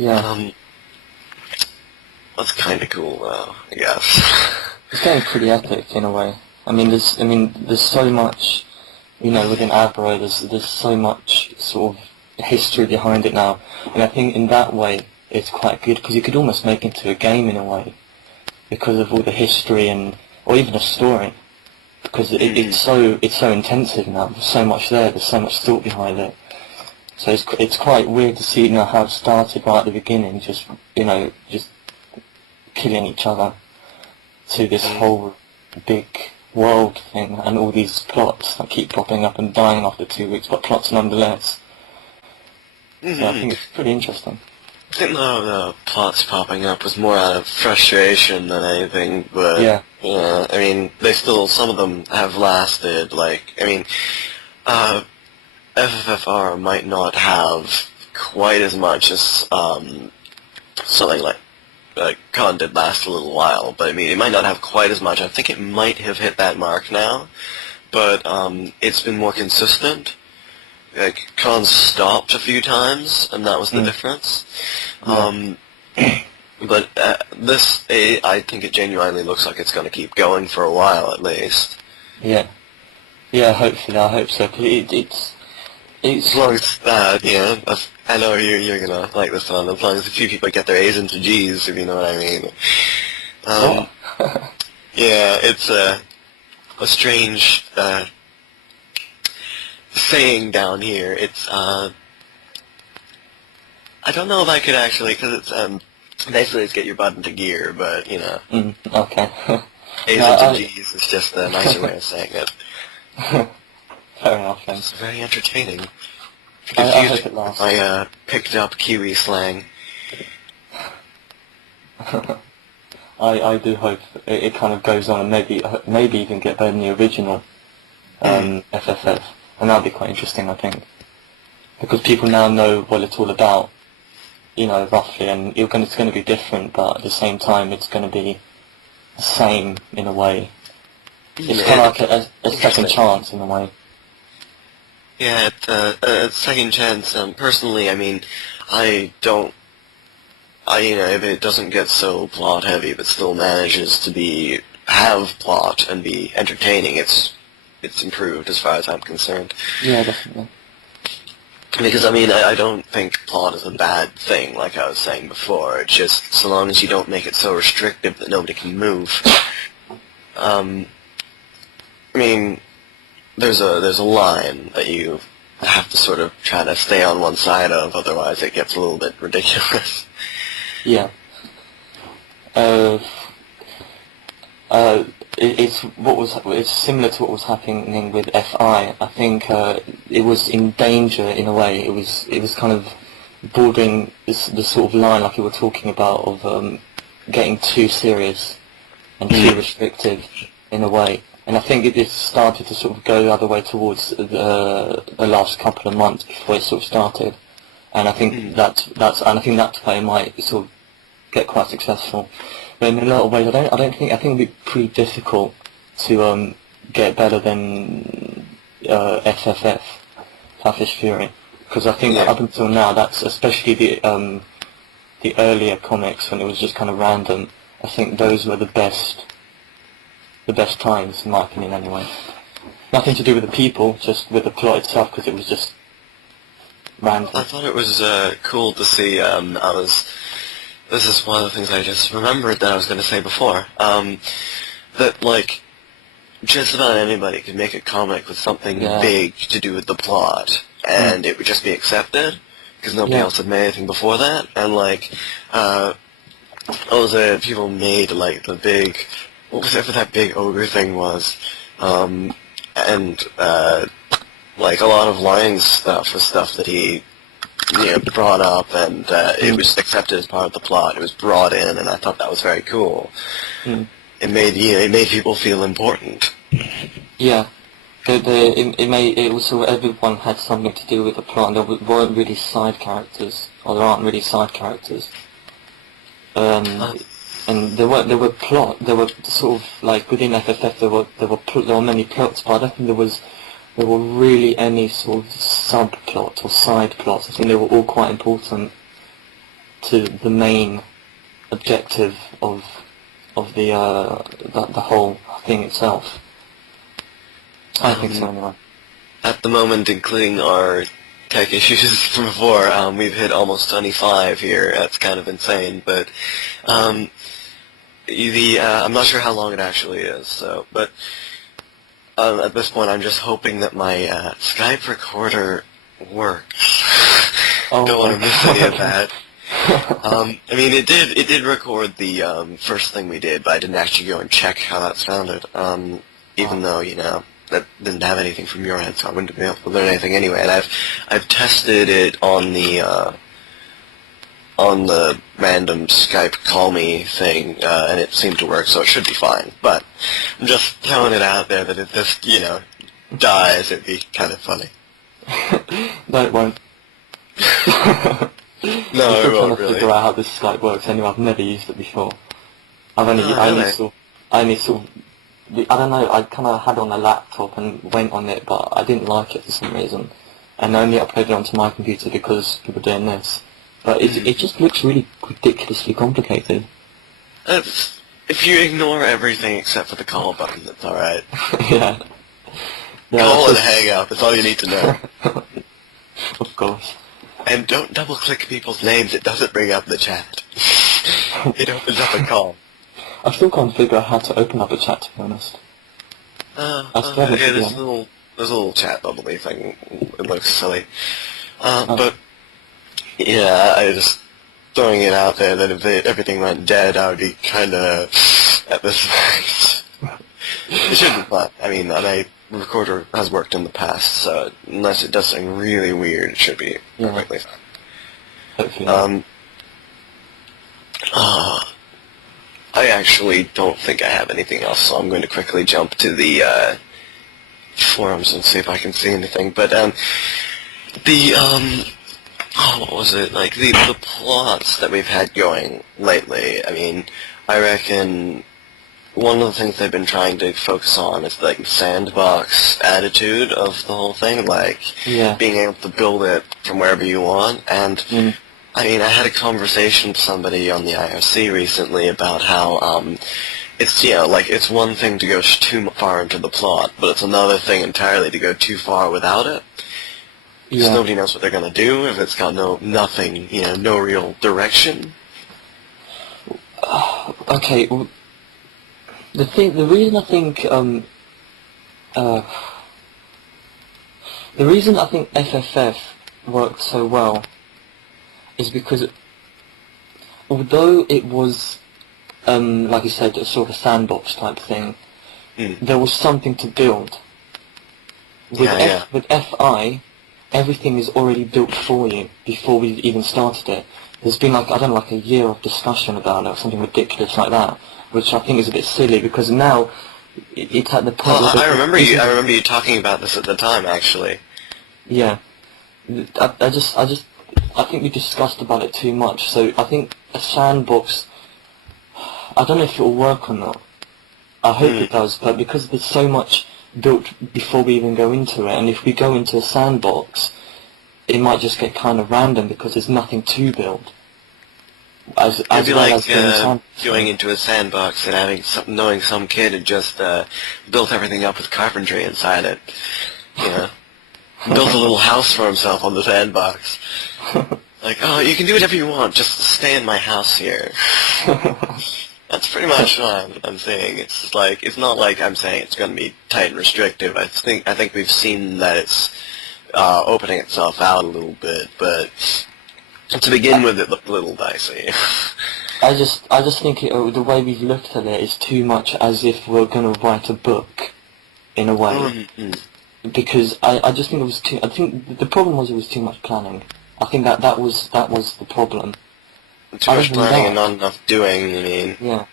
Yeah. That's kind of cool, though, I guess. It's getting pretty epic in a way. There's so much, within ABR, there's so much sort of history behind it now, and I think in that way it's quite good because you could almost make it into a game in a way, because of all the history or even a story, because it's so intensive now. There's so much there. There's so much thought behind it. So it's quite weird to see how it started right at the beginning, just killing each other, to this whole big world thing and all these plots that keep popping up and dying after 2 weeks, but plots nonetheless. So I think it's pretty interesting. I think the plots popping up was more out of frustration than anything, but yeah, they still, some of them have lasted. FFFR might not have quite as much as something like COD did last a little while, but it might not have quite as much. I think it might have hit that mark now, but it's been more consistent. COD stopped a few times, and that was the difference. But this, I think it genuinely looks like it's going to keep going for a while at least. Yeah, hopefully, I hope so. Cause as long as I know you're gonna like this one. As long as a few people get their A's into G's, if you know what I mean. Yeah, it's a strange saying down here. It's I don't know if I could actually, because it's basically it's get your butt into gear, but okay. A's into G's is just a nicer way of saying it. Fair enough, then. It's very entertaining. I hope it lasts. I picked up Kiwi slang. I do hope it kind of goes on and maybe even get better than the original FFF, and that'll be quite interesting, I think, because people now know what it's all about, roughly, and it's going to be different, but at the same time it's going to be the same in a way. It's kind of like a second chance in a way. Yeah, it's second chance. Personally, if it doesn't get so plot heavy, but still manages to have plot and be entertaining, it's improved as far as I'm concerned. Yeah, definitely. Because I don't think plot is a bad thing, like I was saying before. It's just so long as you don't make it so restrictive that nobody can move. There's a line that you have to sort of try to stay on one side of, otherwise it gets a little bit ridiculous. Yeah. It's similar to what was happening with FI. I think it was in danger in a way. It was kind of bordering the sort of line like you were talking about of getting too serious and too restrictive in a way. And I think it started to sort of go the other way towards the last couple of months before it sort of started. And I think that's why it might sort of get quite successful. But in a lot of ways, I think it'd be pretty difficult to get better than FFF, Faffish Fury, because I think up until now, that's especially the earlier comics when it was just kind of random. I think those were the best times, in my opinion, anyway. Nothing to do with the people, just with the plot itself, because it was just random. I thought it was cool to see. This is one of the things I just remembered that I was going to say before. That just about anybody could make a comic with something big to do with the plot, and it would just be accepted because nobody else had made anything before that. And people made the big. Whatever that big ogre thing was, and a lot of Lion's stuff was stuff that he brought up, and it was accepted as part of the plot. It was brought in, and I thought that was very cool. It made people feel important. Yeah, it also everyone had something to do with the plot, and there weren't really side characters, or there aren't really side characters. And there were sort of within FFF there were many plots, but I don't think there were really any sort of subplot or side plots. I think they were all quite important. to the main objective of the whole thing itself. I think so anyway. At the moment, including our tech issues from before, we've hit almost 25 here. That's kind of insane, but I'm not sure how long it actually is. So, but at this point, I'm just hoping that my Skype recorder works. Oh, don't want to miss any of that. I mean, it did record the first thing we did, but I didn't actually go and check how that sounded. Even though, you know, that didn't have anything from your end, so I wouldn't have been able to learn anything anyway. And I've tested it on the random Skype call me thing, and it seemed to work, so it should be fine. But I'm just throwing it out there that if this, you know, dies, it'd be kind of funny. No, it won't. No, I'm it still trying won't to really. figure out how this Skype works. Anyway, I've never used it before. I only sort of, I don't know, I kind of had it on a laptop and went on it, but I didn't like it for some reason. And I only uploaded it onto my computer because people were doing this. But it just looks really ridiculously complicated. If you ignore everything except for the call button, that's alright. Yeah. Call and hang up, that's all you need to know. Of course. And don't double-click people's names, it doesn't bring up the chat. It opens up a call. I still can't figure out how to open up a chat, to be honest. There's a little chat bubbly thing. It looks silly. But, yeah, I just throwing it out there that if everything went dead, I would be kind of at this point. It should be fun. I mean, my recorder has worked in the past, so unless it does something really weird, it should be perfectly fine. Hopefully. I actually don't think I have anything else, so I'm going to quickly jump to the forums and see if I can see anything. But what was it? Like the plots that we've had going lately. I mean, I reckon one of the things they've been trying to focus on is like the sandbox attitude of the whole thing, like being able to build it from wherever you want. And I mean, I had a conversation with somebody on the IRC recently about how it's, you know, like it's one thing to go too far into the plot, but it's another thing entirely to go too far without it. Because nobody knows what they're going to do if it's got nothing, you know, no real direction. Okay, well, the reason I think FFF worked so well is because although it was, like you said, a sort of sandbox type thing, there was something to build. With FI, everything is already built for you before we even started it. There's been like a year of discussion about it, or something ridiculous like that, which I think is a bit silly because now it's at the point. Well, I remember you talking about this at the time, actually. Yeah, I think we discussed about it too much. So I think a sandbox, I don't know if it will work or not. I hope it does, but because there's so much built before we even go into it, and if we go into a sandbox, it might just get kind of random because there's nothing to build. It'd be like going into a sandbox and knowing some kid had just built everything up with carpentry inside it. You know, built a little house for himself on the sandbox. Like, oh, you can do whatever you want, just stay in my house here. That's pretty much what I'm saying. It's like, it's not like I'm saying it's going to be tight and restrictive. I think we've seen that it's opening itself out a little bit, but to begin with, it looked a little dicey. I just think the way we've looked at it is too much as if we're going to write a book, in a way. Because I just think it was too. I think the problem was it was too much planning. I think that was the problem. Too much planning and not enough doing. I mean. Yeah.